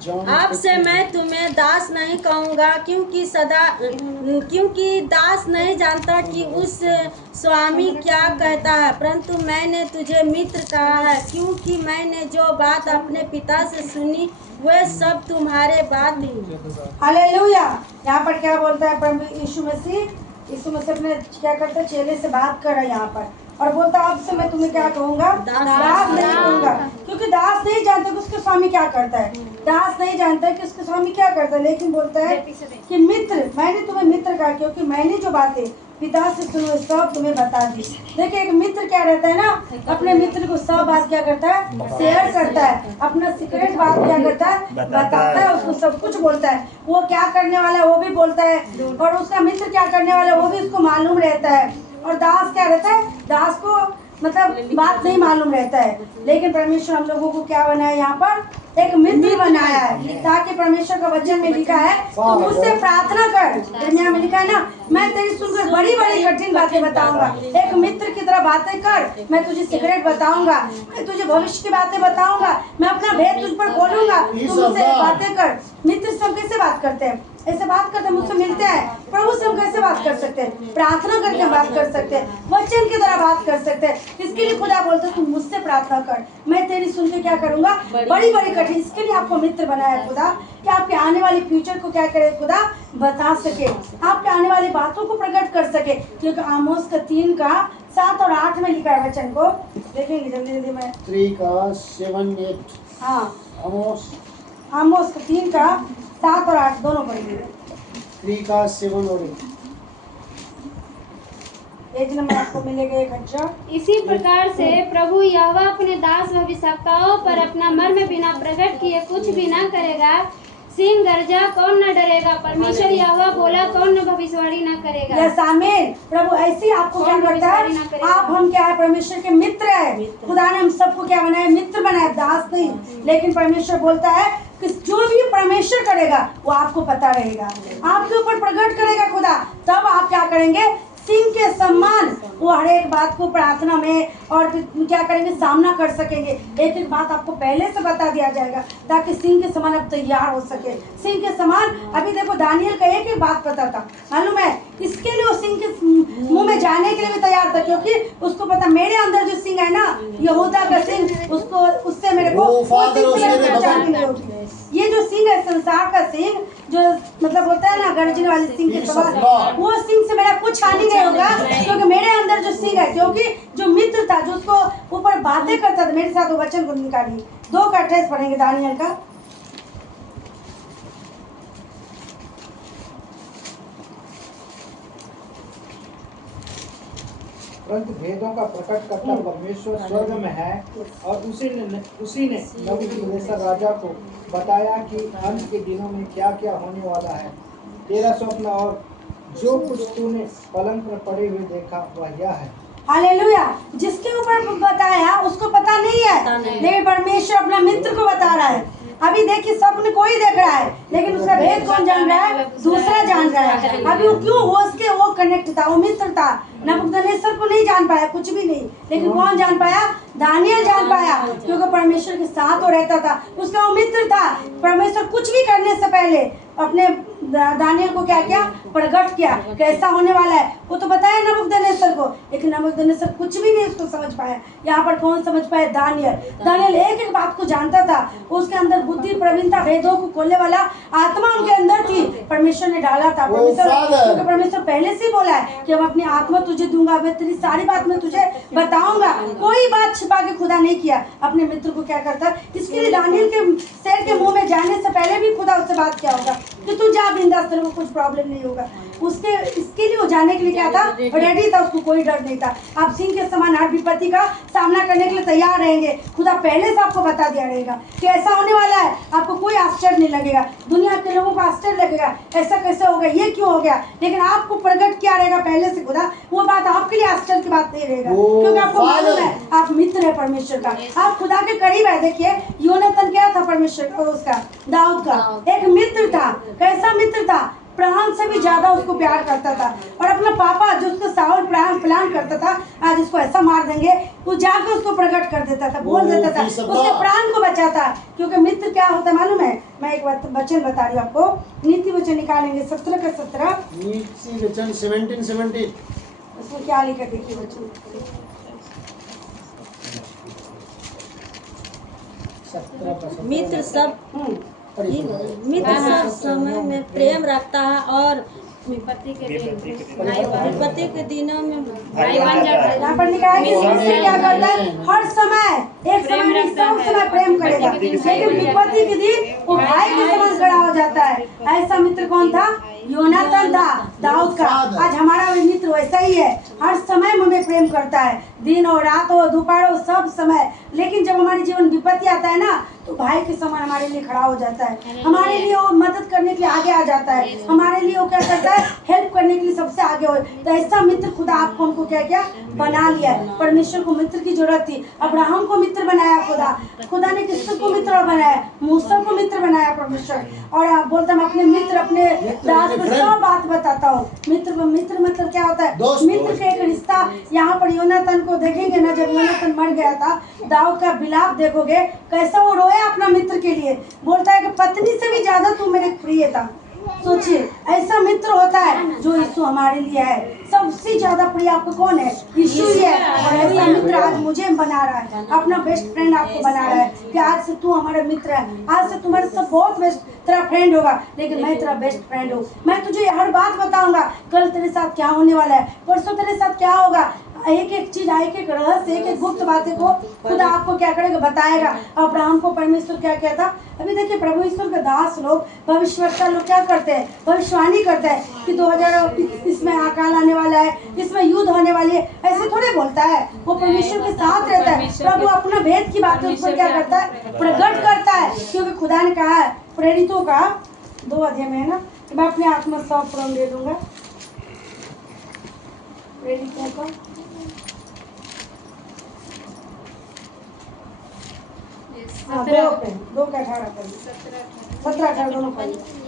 अब से मैं तुम्हें दास नहीं कहूँगा, क्योंकि दास नहीं जानता कि उस स्वामी क्या कहता है, परंतु मैंने तुझे मित्र कहा है, क्योंकि मैंने जो बात अपने पिता से सुनी वे सब तुम्हारे बात ही। हालेलुया। यहाँ पर क्या बोलता है प्रभु यीशु मसीह अपने क्या करता है, चेले से बात कर रहा है यहाँ पर, और बोलता अब से मैं तुम्हें क्या कहूँगा, दास नहीं कहूँगा, क्योंकि दास नहीं जानता कि उसके स्वामी क्या करता है, दास नहीं जानता कि उसके स्वामी क्या करता है, लेकिन बोलता है कि मित्र, मैंने तुम्हें मित्र कहा, क्योंकि मैंने जो बातें पिता से सुनो सब तुम्हें बता दी। देखिए एक मित्र क्या रहता है ना, अपने मित्र को सब बात क्या करता है, शेयर करता है, अपना सीक्रेट बात क्या करता है, बताता है, उसको सब कुछ बोलता है, वो क्या करने वाला है वो भी बोलता है, और उसका मित्र क्या करने वाला है वो भी उसको मालूम रहता है। और दास क्या रहता है, दास को मतलब बात नहीं मालूम रहता है, लेकिन परमेश्वर हम लोगों को क्या बनाया, यहाँ पर एक मित्र बनाया है, ताकि परमेश्वर का वचन में लिखा है तो मुझसे प्रार्थना कर, यिर्मयाह में लिखा है ना, मैं तेरी सुनकर बड़ी बड़ी कठिन बातें बताऊंगा। एक मित्र की तरह बातें कर, मैं तुझे सीक्रेट बताऊंगा, मैं तुझे भविष्य की बातें बताऊंगा, मैं अपना भेद तुझ पर खोलूंगा, तू मुझसे बातें कर। मित्र से हम कैसे बात करते हैं, ऐसे बात करते हैं, मुझसे मिलते हैं, प्रभु से हम कैसे बात कर सकते हैं, प्रार्थना करके हम बात कर सकते हैं, वचन की तरह बात कर सकते हैं। इसके लिए खुदा बोलते हैं तू मुझसे प्रार्थना कर, मैं तेरी सुन के क्या करूंगा, बड़ी बड़ी कठिन। इसके लिए आपको मित्र बनाया खुदा, कि आपके आने वाली फ्यूचर को क्या करे खुदा, बता सके, आपके आने वाली बातों को प्रकट कर सके, क्योंकि आमोस का 3 का 7 और 8 में लिखा है वचन को, देखेंगे जल्दी जल्दी में 3 का 7 8। हाँ, आमोस का 3 का 7 और 8 दोनों पढ़ेंगे। 3 का 7 और 8। पेज नंबर आपको मिलेगा 1000। इसी प्रकार से प्रभु यहोवा अपने दास भविष्यवक्ताओं पर अपना मर्म बिना प्रकट किए कुछ भी न करेगा। सिंह गर्जा कौन न डरेगा, परमेश्वर यहोवा बोला कौन न भविष्यवाणी न करेगा। यस आमीन। प्रभु ऐसे ही आपको क्या करता है, आप हम क्या है, परमेश्वर के मित्र है। खुदा ने हम सबको क्या बनाया, मित्र बनाया, दास नहीं। लेकिन परमेश्वर बोलता है कि जो भी परमेश्वर करेगा वो आपको पता रहेगा, आपके ऊपर प्रकट करेगा खुदा, तब आप क्या करेंगे, सिंह के सम्मान वो हर एक बात को प्रार्थना में और क्या करेंगे, सामना कर सकेंगे। एक एक बात आपको पहले से बता दिया जाएगा, ताकि सिंह के समान अब तैयार हो सके। सिंह के समान अभी देखो दानियल का एक एक बात पता था, मालूम है, इसके लिए वो सिंह के मुंह में जाने के लिए भी तैयार था, क्योंकि उसको पता मेरे अंदर जो सिंह है ना, यहूदा का सिंह, उसको उससे मेरे को ये जो सिंह है, संसार का सिंह जो मतलब होता है ना, गर्जने वाले सिंह के समान, वो सिंह से मेरा कुछ हानि नहीं होगा, क्योंकि मेरे अंदर जो सिंह है, क्योंकि जो मित्र था जो उसको ऊपर बातें करता था मेरे साथ, वो वचन को निकाली। 2 का 28 पढ़ेंगे दानियल का। परंतु भेदों का प्रकट करता परमेश्वर स्वर्ग में है, और उसी ने नबूकदनेस्सर राजा को बताया कि अंत के दिनों में क्या क्या होने वाला है। तेरा स्वप्न और जो कुछ तूने पलंग पर पड़े हुए देखा वह यह है। हालेलुया। जिसके ऊपर बताया उसको पता नहीं है, लेकिन परमेश्वर अपना मित्र को बता रहा है। अभी देखिए स्वप्न कोई देख रहा है, लेकिन उसका भेद कौन जान रहा है, दूसरा जान रहा है। अभी वो क्यों, वो कनेक्ट था, वो मित्र था। नबूकदनेस्सर को नहीं जान पाया, कुछ भी नहीं, लेकिन कौन जान पाया, दानियल जान पाया, क्योंकि परमेश्वर के साथ वो रहता था, उसका वो मित्र था। परमेश्वर कुछ भी करने से पहले अपने दानियल को क्या किया, प्रकट किया, कैसा होने वाला है वो तो बताया नबूकदनेस्सर को, लेकिन नबूकदनेस्सर कुछ भी नहीं उसको समझ पाया। यहाँ पर कौन समझ पाया, दानियल एक एक बात को जानता था, उसके अंदर बुद्धि प्रवीणता, वेदों को खोलने वाला आत्मा उनके अंदर थी, परमेश्वर ने डाला था। परमेश्वर पहले से बोला है कि हम अपनी आत्मा तुझे दूंगा, मैं तेरी सारी बात में तुझे बताऊंगा। कोई बात छिपा के खुदा नहीं किया, अपने मित्र को क्या करता। इसके लिए दानियल के शेर के मुंह में जाने से पहले भी खुदा उससे बात किया होगा कि तू जा बिंदास, तेरे को कुछ प्रॉब्लम नहीं होगा। उसके इसके लिए वो जाने के लिए क्या था, रेडी था, उसको कोई डर नहीं था। आप सिंह के समान हर विपत्ति का सामना करने के लिए तैयार रहेंगे। खुदा पहले से आपको बता दिया रहेगा कि ऐसा होने वाला है, आपको कोई आश्चर्य नहीं लगेगा, दुनिया के लोगों को आश्चर्य लगेगा, ऐसा कैसे हो गया, ये क्यों हो गया, लेकिन आपको प्रकट किया रहेगा पहले से खुदा। वो बात आपके लिए आश्चर्य की बात नहीं रहेगा, क्योंकि आपको मालूम है आप मित्र है परमेश्वर का, आप खुदा के करीब है। देखिए योनातान क्या था, परमेश्वर का, उसका दाऊद का एक मित्र था। कैसा मित्र था, प्राण से भी ज्यादा उसको प्यार करता था। और अपना पापा जो उसको साउल प्लान करता था आज इसको ऐसा मार देंगे, वो जाकर उसको प्रकट कर देता था, बोल देता था, उसके प्राण को बचाता। क्योंकि मित्र क्या होता है मालूम है? मैं एक वचन बता रही हूँ आपको, नीति वचन निकालेंगे 17 का 17, नीति वचन 17:17। उसमें क्या लिखा देखिए वचन। 17 मित्र सब समय में प्रेम रखता है और विपत्ति के दिन विपत्ति के दिनों में भाई बन जाता है। यहाँ पर लिखा है कि मित्र क्या करता है? हर समय, एक समय नहीं, सब समय प्रेम करेगा, लेकिन विपत्ति के दिन वो भाई के समान खड़ा हो जाता है। ऐसा मित्र कौन था? योनातान था, दाऊद का। आज हमारा भी मित्र वैसा ही है, हर समय हमें प्रेम करता है, दिन हो, रात हो, दोपहर हो, सब समय। लेकिन जब हमारे जीवन विपत्ति आता है ना, तो भाई के समान हमारे लिए खड़ा हो जाता है, हमारे लिए वो मदद करने के लिए आगे आ जाता है, हमारे लिए वो क्या करता है? हेल्प करने के लिए सबसे आगे हो। तो ऐसा मित्र खुदा आपको हमको क्या क्या बना लिया है। परमेश्वर को मित्र की जरूरत थी, अब्राहम को मित्र बनाया खुदा ने किसको को मित्र बनाया? मूसा को मित्र बनाया परमेश्वर। और आप बोलते हम अपने मित्र, अपने दास को सब बात बताता हूँ। मित्र मतलब क्या होता है? मित्र का एक रिश्ता। यहाँ पर योनातान को देखेंगे ना, जब योनातान मर गया था, दाऊद का विलाप देखोगे, कैसा वो रोया अपना मित्र के लिए। बोलता है कि पत्नी से भी ज्यादा तू मेरे प्रिय था। सोचिए, ऐसा मित्र होता है जो यीशु हमारे लिए है। सबसे ज्यादा प्रिय आपको कौन है? यीशु ही है। और ऐसा मित्र आज मुझे बना रहा है, अपना बेस्ट फ्रेंड आपको बना रहा है कि आज से तू हमारा मित्र है, आज से तुम्हारे सब बहुत बेस्ट तेरा फ्रेंड होगा, लेकिन मैं तेरा बेस्ट फ्रेंड हूँ। मैं तुझे हर बात बताऊंगा, कल तेरे साथ क्या होने वाला है, परसों तेरे साथ क्या होगा, एक एक चीज, एक एक रहस्य, एक एक गुप्त बातें को खुदा आपको क्या करेगा? बताएगा। अब्राहम को परमेश्वर क्या कहता? अभी देखिए, प्रभु ईश्वर के दास लोग, भविष्यवक्ता लोग क्या करते हैं? भविष्यवाणी करते हैं कि 2000 इसमें अकाल आने वाला है, इसमें युद्ध होने वाली है। ऐसे थोड़े बोलता है, वो परमेश्वर के साथ रहता है। प्रभु अपना भेद की बातें उस पर क्या करता है? प्रकट करता है। क्योंकि खुदा ने कहा है प्रेरितों का 2 अध्याय में है ना, मैं अपने आत्मा सब प्रण दे दूंगा प्रेरितों का।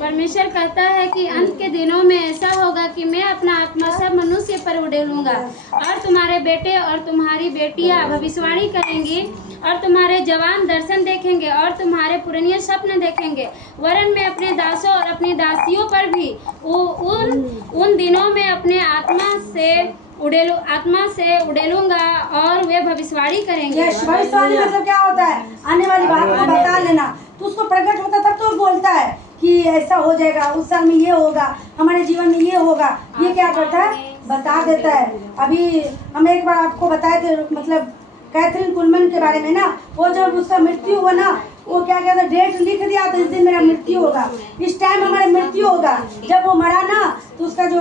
परमेश्वर कहता है कि अंत के दिनों में ऐसा होगा कि मैं अपना आत्मा सब मनुष्य पर उड़ेलूंगा, और तुम्हारे बेटे और तुम्हारी बेटियां भविष्यवाणी करेंगी, और तुम्हारे जवान दर्शन देखेंगे, और तुम्हारे पुराने स्वप्न देखेंगे। वरन मैं अपने दासों और अपनी दासियों पर भी उन दिनों में अपने आत्मा से उड़ेलूंगा, और वे भविष्यवाणी करेंगे। भविष्यवाणी मतलब क्या होता है? आने वाली बात को बता लेना। तो उसको प्रकट होता तब तो बोलता है कि ऐसा हो जाएगा, उस साल में ये होगा, हमारे जीवन में ये होगा। ये क्या करता है? बता देता है। अभी हम एक बार आपको बताए थे, मतलब कैथरीन कुलमन के बारे में ना, वो जब उसका मृत्यु हुआ ना, वो क्या कहता, डेट लिख दिया था, इस दिन मेरा मृत्यु होगा, इस टाइम हमारा मृत्यु होगा। जब वो मरा ना, तो उसका जो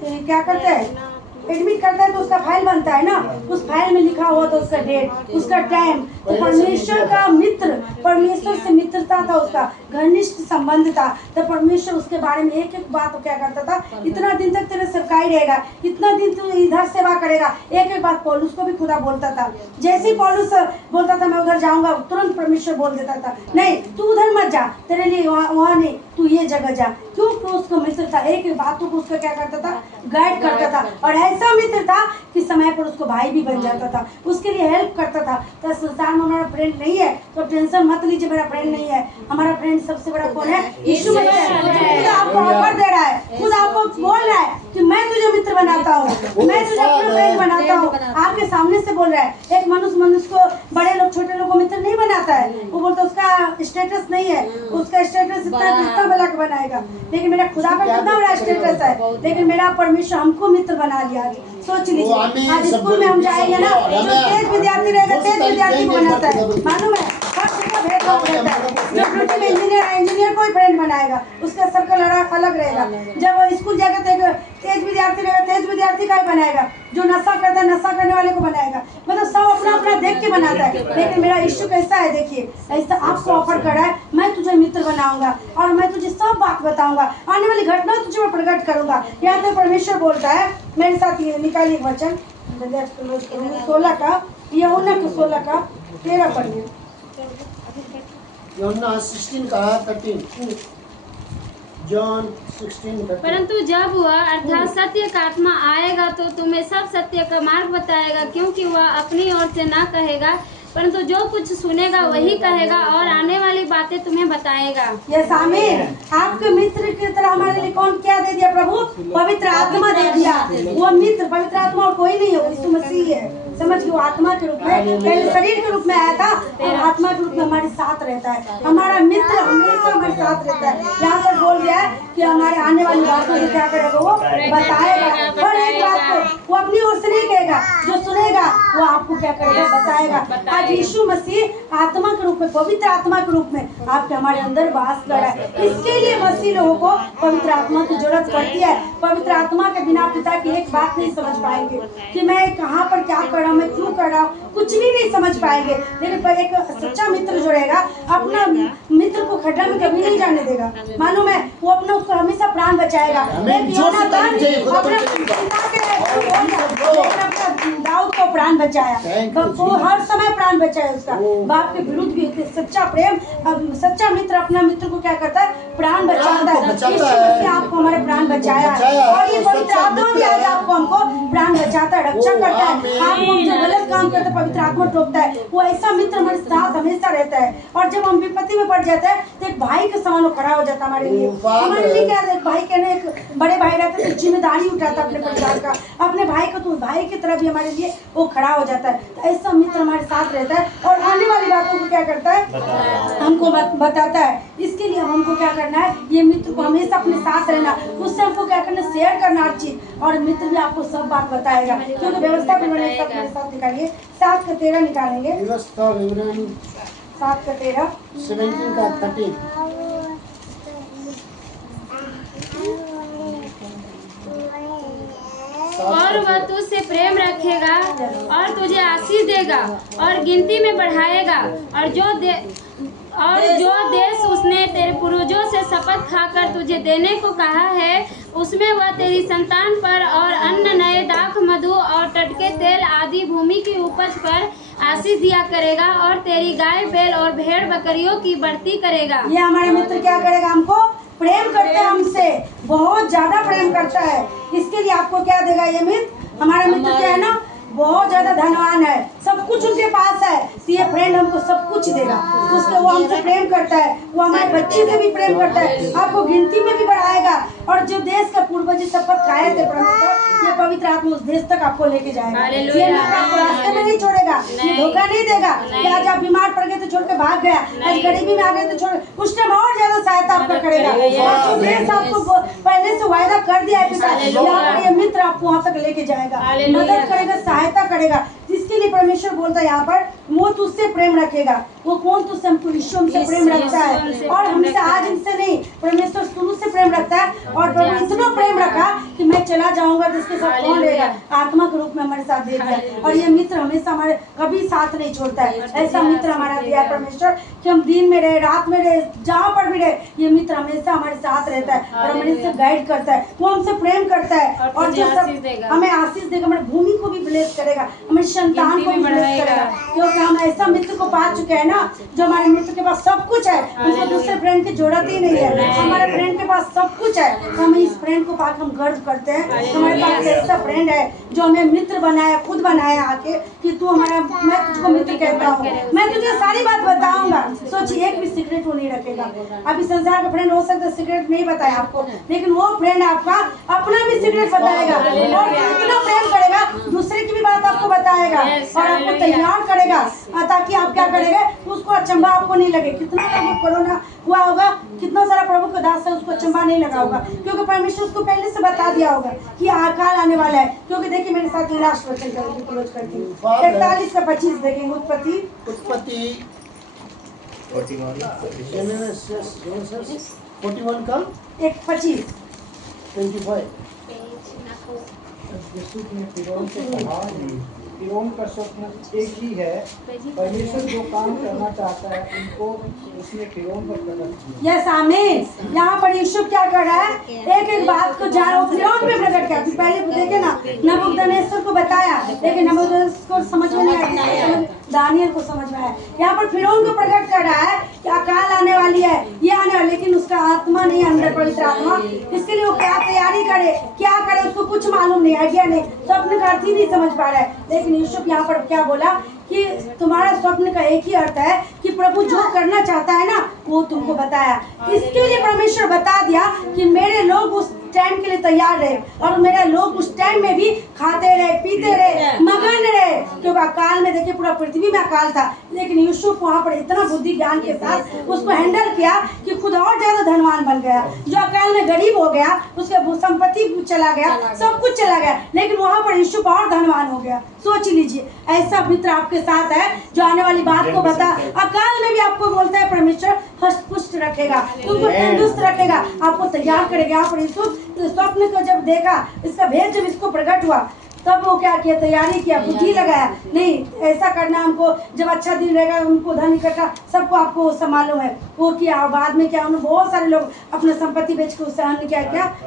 क्या करते हैं, एडमिट करता है, तो उसका फाइल बनता है ना, उस फाइल में लिखा हुआ था उसका डेट, उसका टाइम। तो परमेश्वर का मित्र, परमेश्वर से मित्रता था, उसका घनिष्ठ संबंध था। तो परमेश्वर उसके बारे में एक एक बात क्या करता था? इतना दिन तक तेरे सेवकाई रहेगा, इतना दिन तू इधर सेवा करेगा। एक एक बात पौलुस को भी खुदा बोलता था। जैसे ही पौलुस बोलता था मैं उधर जाऊंगा, तुरंत परमेश्वर बोल देता था, नहीं तू उधर मत जा, तेरे लिए वहाँ नहीं, तू ये जगह जा। क्यों? उसको मित्र था, एक एक बातों को उसका क्या करता था? गाइड करता था। और ऐसा मित्र था कि समय पर उसको भाई भी बन जाता था, उसके लिए हेल्प करता था। तो संसार में हमारा फ्रेंड नहीं है तो टेंशन मत लीजिए, मेरा फ्रेंड नहीं है। हमारा फ्रेंड सबसे बड़ा कौन है? यीशु मसीह है। खुद आपको ऑफर दे रहा है, खुद आपको बोल रहा है कि मैं तुझे मित्र बनाता हूँ, मैं तुझे अपना फ्रेंड बनाता हूँ। आपके सामने से बोल रहा है। एक मनुष्य को, बड़े लोग छोटे लोग को मित्र नहीं बनाता है। वो बोलता है उसका स्टेटस नहीं है, उसका स्टेटस इतना बड़ा बनाएगा। लेकिन मेरा खुदा का कितना बड़ा स्टेटस है, लेकिन मेरा परमेश्वर हमको मित्र बना लिया। सोच लीजिए, आज स्कूल में हम जाएंगे ना, जो तेज विद्यार्थी रहेगा, तेज विद्यार्थी को बनाता है, मालूम है? जो ड्यूटी में इंजीनियर को ही फ्रेंड बनाएगा, उसका सर्कल अलग रहेगा। जब वो स्कूल जाकर तेज विद्यार्थी रहेगा, तेज विद्यार्थी का ही बनाएगा। जो नशा करता है, नशा करने वाले को बनाएगा। मतलब सब अपना अपना देख के बनाता है। लेकिन मेरा यीशु कैसा है? देखिए, ऐसा आपको ऑफर कर रहा है, मैं तुझे मित्र बनाऊंगा और मैं तुझे सब बात बताऊंगा, आने वाली घटना तुझे मैं प्रकट करूंगा। यहाँ तो परमेश्वर बोलता है, मेरे साथ ये निकालिए वचन 16 का, यूहन्ना के 16 का 13 पढ़िए। यूहन्ना 16 का 13। John 16:30. परंतु जब वह अर्थात सत्य का आत्मा आएगा तो तुम्हें सब सत्य का मार्ग बताएगा, क्योंकि वह अपनी ओर से ना कहेगा परंतु जो कुछ सुनेगा वही कहेगा और आने वाली बातें तुम्हें बताएगा। यस आमीन। आपके मित्र की तरह हमारे लिए कौन क्या दे दिया प्रभु? पवित्र आत्मा दे दिया। वो मित्र पवित्र आत्मा और कोई नहीं है, वो यीशु मसीह है। समझ लो, आत्मा के रूप में, पहले शरीर के रूप में आया था और आत्मा के रूप में हमारे साथ रहता है। हमारा मित्र हमेशा हमारे साथ रहता है। यहाँ पर बोल दिया है कि हमारे आने वाली बातों में क्या करेगा, वो बताएगा। हर एक बात को वो अपनी ओर से नहीं कहेगा, जो सुनेगा वो आपको क्या करेगा, बताएगा। आज यीशु मसीह आत्मा के रूप में, पवित्र आत्मा के रूप में आपके हमारे अंदर वास कर रहा है। इसके लिए मसीह लोगों को पवित्र आत्मा की जरूरत पड़ती है। पवित्र आत्मा के बिना पिता की एक बात नहीं समझ पाएंगे कि मैं कहाँ पर क्या कर रहा हूँ, मैं क्यों कर रहा हूँ, कुछ भी नहीं समझ पाएंगे। लेकिन एक सच्चा मित्र जो रहेगा अपना मित्र को खड्डा में कभी नहीं जाने देगा। मालूम है, वो अपना उसको हमेशा प्राण बचाएगा। दाऊद को प्राण बचाया, वो हर समय प्राण बचाया उसका। बाप के विरुद्ध भी सच्चा प्रेम, सच्चा मित्र अपना मित्र को क्या करता है, प्राण बचाता है। इसलिए आपको हमारे प्राण बचाया और ये पवित्र आत्मा भी आज आपको हमको प्राण बचाता है, रक्षा करता है। आपको जो गलत काम करते पवित्र आत्मा टोकता है। वो ऐसा मित्र हमारे साथ हमेशा रहता है। और जब हम विपत्ति में पड़ जाते हैं तो एक भाई के समान वो खड़ा हो जाता है हमारे लिए। हमारे लिए क्या, एक भाई कहने, एक बड़े भाई रहते तो जिम्मेदारी उठाता अपने परिवार का, अपने भाई को, तो भाई की तरह भी हमारे लिए वो खड़ा हो जाता है। तो ऐसा मित्र हमारे साथ रहता है और आने वाली बातों को क्या करता है, हमको बताता है। इसके लिए हमको क्या करना है, ये मित्र को हमेशा अपने साथ रहना, उससे हमको क्या करना, शेयर करना हर चीज। और मित्र भी आपको सब बात बताएगा, क्योंकि व्यवस्था भी मेरे साथ निकालिए। 7:13 निकालेंगे। व्यवस्था विवरण 7:13 17:30। और वह तुझसे प्रेम रखेगा और तुझे आशीष देगा और गिनती में बढ़ाएगा। और जो देश उसने तेरे पूर्वजों से शपथ खाकर तुझे देने को कहा है, उसमें वह तेरी संतान पर और अन्न, नए दाख, मधु और टटके तेल आदि भूमि की उपज पर आशीष दिया करेगा और तेरी गाय, बैल और भेड़ बकरियों की बढ़ती करेगा। ये हमारे मित्र क्या करेगा, हमको प्रेम करते हैं, हमसे बहुत ज्यादा प्रेम करता है। इसके लिए आपको क्या देगा ये मित्र? हमारा मित्र क्या है ना, बहुत ज्यादा धनवान है, सब कुछ उसके पास है। तो ये फ्रेंड हमको सब कुछ देगा। उसको वो हमसे प्रेम करता है, वो हमारे बच्चे से भी प्रेम करता है, आपको गिनती में भी बढ़ाएगा। और जो देश का पूर्वज शपथ खाए थे परमेश्वर, ये पवित्र आत्मा उस देश तक आपको लेके जाएगा। ये आपको रास्ते में नहीं छोड़ेगा, ये धोखा नहीं देगा कि आज आप बीमार पड़ गए तो छोड़ के भाग गया, आज गरीबी में आ गए तो छोड़, उस टाइम और ज्यादा सहायता आपका करेगा। और जो देश आपको पहले से वायदा कर दिया है पिता, यहाँ पर ये मित्र आपको वहाँ तक लेके जाएगा, मदद करेगा, सहायता करेगा। जिसके लिए परमेश्वर बोलता है यहाँ पर, वो तुझसे प्रेम रखेगा। वो कौन तुझसे, हमको यीशु हमसे प्रेम रखता है। और हमसे आज इनसे नहीं, परमेश्वर शुरू से प्रेम रखता है। और प्रभु इतना प्रेम रखा कि मैं चला जाऊंगा तो इसके साथ कौन रहेगा, आत्मा के रूप में हमारे साथ दे दिया। और ये मित्र हमेशा हमारे कभी साथ नहीं छोड़ता है। ऐसा मित्र हमारा दिया है परमेश्वर कि हम दिन में रहे, रात में रहे, जहाँ पर भी रहे, ये मित्र हमेशा हमारे साथ रहता है और हमें इससे गाइड करता है। वो हमसे प्रेम करता है और जो सब हमें आशीष देगा, हमारी भूमि को भी ब्लेस करेगा, हमारी संतान को भी ब्लेस करेगा। क्योंकि हम ऐसा मित्र को पा चुके हैं ना, जो हमारे मित्र के पास सब कुछ है, उनको दूसरे फ्रेंड की जरूरत ही नहीं है। हमारे फ्रेंड के पास सब कुछ है, हम इस फ्रेंड को पाकर हम गर्व करते हैं। हमारे पास ऐसा फ्रेंड है जो हमें मित्र बनाया, खुद बनाया आके कि तू हमारा, मैं तुझको मित्र कहता हूँ, मैं तुझे सारी बात बताऊंगा। सोचिए, एक भी सीक्रेट वो नहीं रखेगा। अभी संसार का फ्रेंड हो सकता है सीक्रेट नहीं बताया आपको, लेकिन वो फ्रेंड आपका अपना भी सीक्रेट बताएगा और इतना प्रेम करेगा, दूसरे की भी बात आपको बताएगा और आपको तैयार करेगा ताकि आप क्या करेंगे, उसको अचंभा आपको नहीं लगे। कितना कोरोना हुआ होगा, कितना सारा प्रभु का दास है, उसको अचंभा नहीं लगा होगा, क्योंकि परमेश्वर उसको पहले से बता दिया होगा कि आकाल आने वाला है। क्योंकि देखिए मेरे साथ ये लास्ट वचन क्लोज करती हूँ, 41 का 25 देखेंगे। उत्पत्ति 41 का 25 यूसुफ ने फिरौन से कहा, फिरौन का स्वप्न एक ही है, परमेश्वर जो काम करना चाहता है उनको उसने फिरौन पर प्रकट किया। यस आमीन। यहाँ पर यूसुफ क्या कर रहा है, एक एक बात को जान, वो फिरौन पे प्रकट किया। पहले देखे ना, नबूकदनेस्सर को बताया, लेकिन नबूकदनेस्सर को समझ में नहीं आया। दानियल को समझ में आया। यहाँ पर फिरौन को प्रकट कर रहा है कि अकाल आने वाली है, ये आने वाली, लेकिन उसका आत्मा नहीं अंदर, पवित्र आत्मा। इसके लिए वो क्या तैयारी करे, क्या करे, उसको कुछ मालूम नहीं, आइडिया नहीं, स्वप्न का अर्थ ही नहीं समझ पा रहा है। लेकिन यूसुफ यहाँ पर क्या बोला कि तुम्हारा स्वप्न का एक ही अर्थ है कि प्रभु जो करना चाहता है ना वो तुमको बताया। इसके लिए परमेश्वर बता दिया कि मेरे लोग उस टाइम के लिए तैयार रहे और मेरे लोग उस टाइम में भी खाते रहे, पीते रहे, मगन रहे, क्योंकि अकाल में देखिए पूरा पृथ्वी में अकाल था। लेकिन यूसुफ वहाँ पर इतना बुद्धि ज्ञान के साथ उसको हैंडल किया कि खुद और ज्यादा धनवान बन गया। जो अकाल में गरीब हो गया उसके संपत्ति चला गया, सब कुछ चला गया, लेकिन वहाँ पर यूसुफ और धनवान हो गया। सोच लीजिए, ऐसा मित्र आपके साथ है जो आने वाली बात को बता, अकाल में भी आपको बोलता है परमेश्वर हष्ट पुष्ट रखेगा, तुमको तंदुरुस्त रखेगा, आपको तैयार करेगा। यहाँ पर यूसुफ स्वप्न को जब देखा, इसका भेद जब इसको प्रकट हुआ, तब वो क्या किया, तैयारी किया, बुद्धि लगाया, नहीं ऐसा करना हमको, जब अच्छा दिन रहेगा उनको धन इकट्ठा, सबको आपको सब मालूम है वो किया। और बाद में क्या, उन्होंने बहुत सारे लोग अपना संपत्ति बेच के उससे अन्य क्या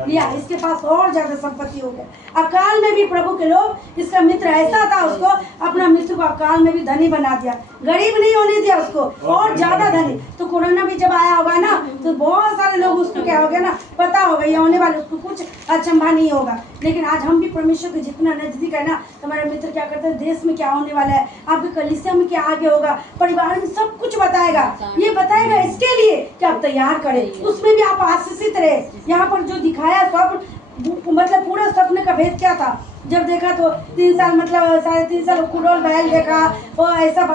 लिया, इसके पास और ज्यादा संपत्ति हो गया। अकाल में भी प्रभु के लोग, इसका मित्र ऐसा था, उसको अपना मित्र को अकाल में भी धनी बना दिया, गरीब नहीं होने दिया उसको, और ज्यादा धनी। तो कोरोना भी जब आया होगा ना तो बहुत सारे लोग उसको क्या हो गया ना, पता होगा ये होने वाले, उसको कुछ अचंभा नहीं होगा। लेकिन आज हम भी परमेश्वर के जितना नजदीक है ना, हमारे मित्र क्या करते हैं, देश में क्या होने वाला है, आपके कलीसिया में क्या आगे होगा, परिवार में सब कुछ बताएगा। ये बताएगा इसके लिए कि आप तैयार करें, उसमें भी आप आशीषित रहे। यहाँ पर जो दिखाया स्वप्न, मतलब पूरा स्वप्न का भेद क्या था, जब देखा तो 3 साल मतलब 3.5 साल कुडोल बैल देखा, वो ऐसा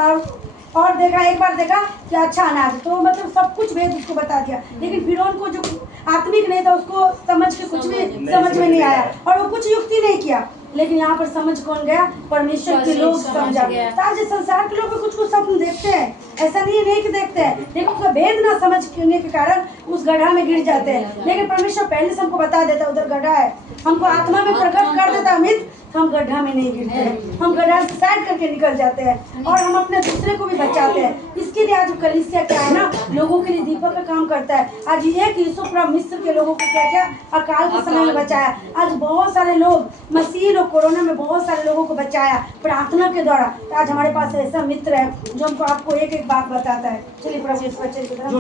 और देखा, एक बार देखा कि अच्छा अनाज, तो मतलब सब कुछ भेद उसको बता दिया। लेकिन फिरौन को जो आत्मिक नहीं था उसको समझ के कुछ भी समझ में नहीं आया और वो कुछ युक्ति नहीं किया। लेकिन यहाँ पर समझ कौन गया, परमेश्वर के लोग समझा। आज संसार के लोग कुछ कुछ स्वप्न देखते हैं, ऐसा नहीं कि देखते हैं, लेकिन उसका भेद ना समझने के कारण उस गड्ढा में गिर जाते हैं। लेकिन परमेश्वर पहले से हमको बता देता उधर गड्ढा है, हमको आत्मा में प्रकट कर देता अमित, हम गड्ढा में नहीं गिरते हैं, हम गड्ढा से साइड करके निकल जाते हैं और हम अपने दूसरे को भी बचाते हैं। इसके लिए आज कलीसिया क्या है ना, लोगों के लिए दीपक का काम करता है। आज एक यूसुफ मिस्र के लोगों को क्या क्या अकाल के समय में बचाया। आज बहुत सारे लोग, मसीह लोग, कोरोना में बहुत सारे लोगों को बचाया प्रार्थना के द्वारा। आज हमारे पास ऐसा मित्र है जो हमको आपको एक एक बात बताता है। चलिए प्रभु इस बच्चे की तरफ